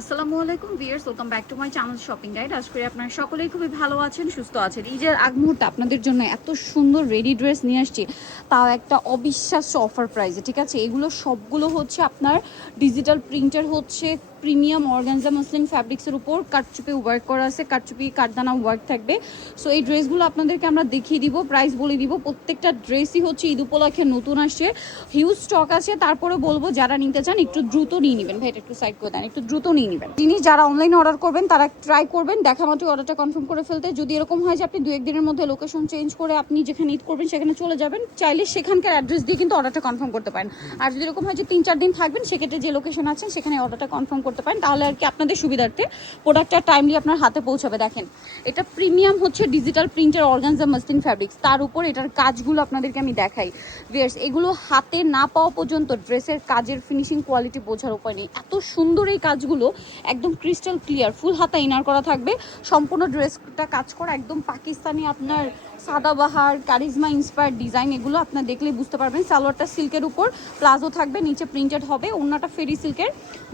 আসসালামু আলাইকুম viewers, welcome back to my channel shopping guide. আশা করি আপনারা সকলেই খুবই ভালো আছেন, সুস্থ আছেন। ঈদের আগ মুহূর্তে আপনাদের জন্য এত সুন্দর রেডি ড্রেস নিয়ে আসছি, তাও একটা অবিশ্বাস্য অফার প্রাইসে। ঠিক আছে, এগুলো সবগুলো হচ্ছে আপনার ডিজিটাল প্রিন্টার, হচ্ছে প্রিমিয়াম অর্গানজা মসলিন ফ্যাব্রিক্সের উপর কাটচুপি ওয়ার্ক করা আছে, কাটচুপি কাঠদানা ওয়ার্ক থাকবে। সো এই ড্রেসগুলো আপনাদেরকে আমরা দেখিয়ে দিব, প্রাইস বলে দিব। প্রত্যেকটা ড্রেসই হচ্ছে ঈদ উপলক্ষে নতুন আসছে, হিউজ স্টক আছে। তারপরে বলবো যারা নিতে চান একটু দ্রুত নিয়ে নেবেন। ভাই এটা একটু সাইড করে দেন, একটু দ্রুত নিয়ে নেবেন। জিনিস যারা অনলাইনে অর্ডার করবেন তারা ট্রাই করবেন দেখা মাত্র অর্ডারটা কনফার্ম করে ফেলতে। যদি এরকম হয় যে আপনি 2-1 দিনের মধ্যে লোকেশন চেঞ্জ করে আপনি যেখানে ঈদ করবেন সেখানে চলে যাবেন, চাইলে সেখানকার অ্যাড্রেস দিয়ে কিন্তু অর্ডারটা কনফার্ম করতে পারেন। আর যদি এরকম হয় যে 3-4 দিন থাকবেন, সেক্ষেত্রে যে লোকেশন আছেন সেখানে অর্ডারটা কনফার্ম করতে পারেন, তাহলে আর কি আপনাদের সুবিধার্থে প্রোডাক্টটা টাইমলি আপনার হাতে পৌঁছাবে। দেখেন এটা প্রিমিয়াম হচ্ছে ডিজিটাল প্রিন্টের অর্গানজা মসলিন ফ্যাব্রিক্স, তার উপর এটার কাজগুলো আপনাদেরকে আমি দেখাই। ভিউয়ার্স, এগুলো হাতে না পাওয়া পর্যন্ত ড্রেসের কাজের ফিনিশিং কোয়ালিটি বোঝার উপায় নেই। এত সুন্দর এই কাজগুলো, একদম ক্রিস্টাল ক্লিয়ার, ফুল হাতা ইনার করা থাকবে। সম্পূর্ণ ড্রেসটা কাজ করা একদম পাকিস্তানি আপনার সাদাবাহার কারিজমা ইন্সপায়ার্ড ডিজাইন। এগুলো আপনার দেখলেই বুঝতে পারবেন। সালোয়ারটা সিল্কের উপর, প্লাজো থাকবে, নিচে প্রিন্টেড হবে, ওড়নাটা ফেরি সিল্কের,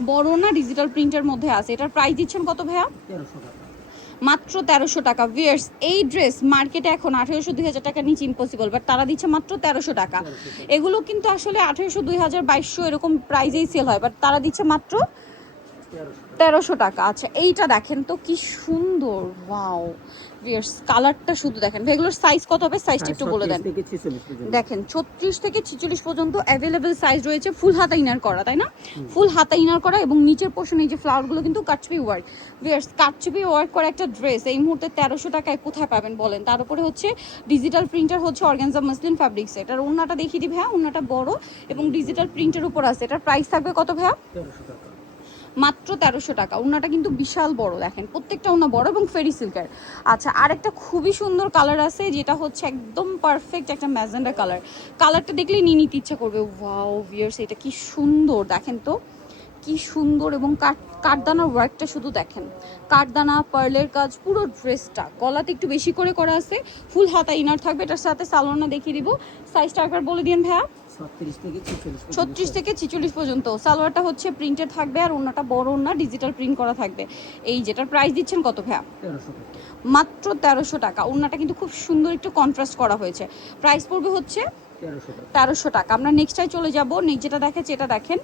বড় না ডিজিটাল প্রিন্টের মধ্যে আছে। এটার প্রাইস দিচ্ছেন কত ভাইয়া? 1300 টাকা। মাত্র 1300 টাকা। ভিউয়ার্স, এই ড্রেস মার্কেটে এখন 1800-2000 টাকার নিচে ইম্পসিবল, বাট তারা দিচ্ছে মাত্র 1300 টাকা। এগুলো কিন্তু আসলে 1800, 2000, 2200 এরকম প্রাইজেই সেল হয়, বাট তারা দিচ্ছে মাত্র 1300 টাকা। আচ্ছা এইটা দেখেন তো কি সুন্দর, ওয়াও। ভিউয়ার্স, কালারটা শুধু দেখেন। এগুলোর সাইজ কত হবে? সাইজটা একটু বলে দেন। দেখেন 36 থেকে 46 পর্যন্ত অ্যাভেলেবেল সাইজ রয়েছে। ফুল হাতা ইনার করা, তাই না? ফুল হাতা ইনার করা, এবং নিচের পোর্শনে এই যে ফ্লাওয়ারগুলো কিন্তু কাটচুপি ওয়ার্ক। ভিউয়ার্স, কাটচুপি ওয়ার্ক করা একটা ড্রেস এই মুহূর্তে 1300 টাকায় কোথায় পাবেন বলেন? তার উপরে হচ্ছে ডিজিটাল প্রিন্টার, হচ্ছে অর্গানজা মসলিন ফ্যাব্রিক্স। এটার ওড়নাটা দেখিয়ে দিই ভাইয়া, ওড়নাটা বড় এবং ডিজিটাল প্রিন্টের উপর আছে। এটার প্রাইস থাকবে কত ভাইয়া? 1300 টাকা। মাত্র 1300 টাকা। ওড়নাটা কিন্তু বিশাল বড়, দেখেন প্রত্যেকটা ওড়না বড় এবং ফেরি সিল্কের। আচ্ছা, আরেকটা খুবই সুন্দর কালার আছে, যেটা হচ্ছে একদম পারফেক্ট একটা ম্যাজেন্ডা কালার। কালারটা দেখলেই নিয়ে নিতে ইচ্ছা করবে। ওয়াও ভিউয়ার্স, এটা কি সুন্দর দেখেন তো, কি সুন্দর। এবং কাঠদানার ওয়ার্কটা শুধু দেখেন, কাঠদানা পার্লের কাজ পুরো ড্রেসটা। গলাতে একটু বেশি করে করা আছে, ফুল হাতা ইনার থাকবে। এটার সাথে সালোয়ারটা দেখিয়ে দিব। সাইজটা একবার বলে দিন ভাইয়া। 36 থেকে 46 পর্যন্ত। সালোয়ারটা হচ্ছে প্রিন্টেড থাকবে, আর ওড়নাটা বড় ওড়না, ডিজিটাল প্রিন্ট করা থাকবে। এই যেটার প্রাইস দিচ্ছেন কত ভাইয়া? 1300 টাকা। মাত্র 1300 টাকা। ওড়নাটা কিন্তু খুব সুন্দর একটু কন্ট্রাস্ট করা হয়েছে। প্রাইস পড়বে হচ্ছে 1300 টাকা। 1300 টাকা। আমরা নেক্সটটাই চলে যাব। নেক্সট যেটা দেখাচ্ছি, এটা দেখেন,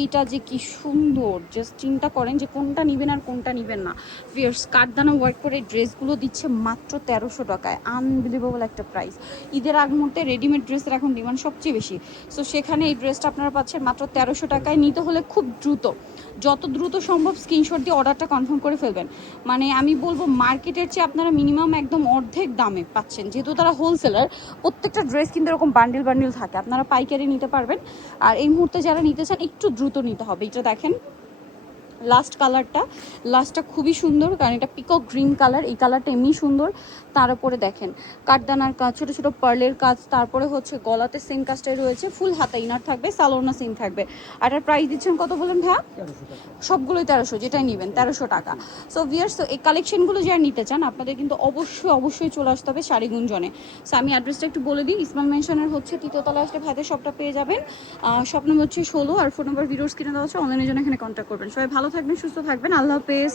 এইটা যে কি সুন্দর, জাস্ট চিন্তা করেন যে কোনটা নেবেন আর কোনটা নেবেন না। ভিউয়ার্স, কাঠদানা ওয়ার্ক করে ড্রেসগুলো দিচ্ছে মাত্র 1300 টাকায়। আনবিলিভেবল একটা প্রাইস। ঈদের আগ মুহূর্তে রেডিমেড ড্রেসের এখন ডিমান্ড সবচেয়ে বেশি, সো সেখানে এই ড্রেসটা আপনারা পাচ্ছেন মাত্র 1300 টাকায়। নিতে হলে খুব দ্রুত, যত দ্রুত সম্ভব স্ক্রিনশট দিয়ে অর্ডারটা কনফার্ম করে ফেলবেন। মানে আমি বলবো মার্কেটের চেয়ে আপনারা মিনিমাম একদম অর্ধেক দামে পাচ্ছেন, যেহেতু তারা হোলসেলার। প্রত্যেকটা ড্রেস কিন্তু এরকম বান্ডিল বান্ডিল থাকে, আপনারা পাইকারি নিতে পারবেন। আর এই মুহূর্তে যারা নিতে চান একটু দ্রুত নিতে হবে। এটা দেখেন লাস্ট কালারটা, লাস্টটা খুবই সুন্দর, কারণ এটা পিকক গ্রিন কালার। এই কালারটা এমনি সুন্দর। তার উপরে দেখেন কাঠদানার কাজ, ছোট ছোট পার্লের কাজ, তারপরে হচ্ছে গলাতে সেম কাজটাই রয়েছে, ফুল হাতা ইনার থাকবে, সালোনা সেম থাকবে। আর এর প্রাইস দিচ্ছেন কত বলেন ভাইয়া? 1300 টাকা। সবগুলোই 1300, যেটাই নেবেন 1300 টাকা। সো ভিউয়ার্স, এই কালেকশনগুলো যারা নিতে চান আপনাদের কিন্তু অবশ্যই চলে আসতে হবে শাড়ি গুঞ্জনে। সো আমি অ্যাড্রেসটা একটু বলে দিই। ইসমাইল মেনশনের হচ্ছে 3য় তলায় আসলে ভাইদের শপটা পেয়ে যাবেন। শপ নম্বর হচ্ছে 16, আর ফোন নম্বর ভিডিওর স্ক্রিনে দেওয়া আছে। অনলাইনের জন্য এখানে কন্ট্যাক্ট করবেন। সবাই ভালো থাকবেন, সুস্থ থাকবেন, আল্লাহ হাফেজ।